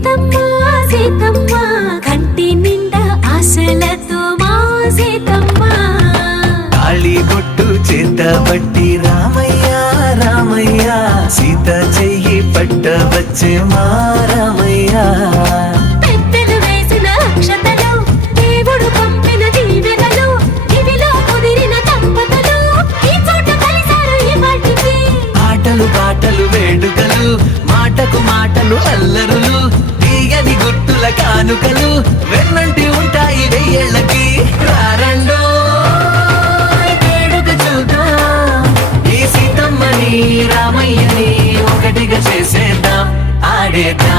సీతమ్మ సీతమ్మ కంటి నిండా ఆశలతో మా సీతమ్మ తాళి బొట్టు చేతబట్టి రామయ్య రామయ్య సీత చెయ్యి పట్టవచ్చే మా రామయ్య పెద్దలు వేసిన అక్షతలు దేవుడు పంపిన దీవెనలు ఇవిలో కుదిరిన దంపతులు ఈ చోట కలిసారు ఈ వాటికి ఆటలు పాటలు వేడుకలు మాటకు మాటలు అల్లరులు తీయని గుర్తుల కానుకలు వెన్నంటి ఉంటాయి వెయ్యేళ్ళకి రారండో వేడుక చూద్దాం ఈ సీతమ్మని రామయ్యని ఒకటిగా చేసేద్దాం ఆడేద్దాం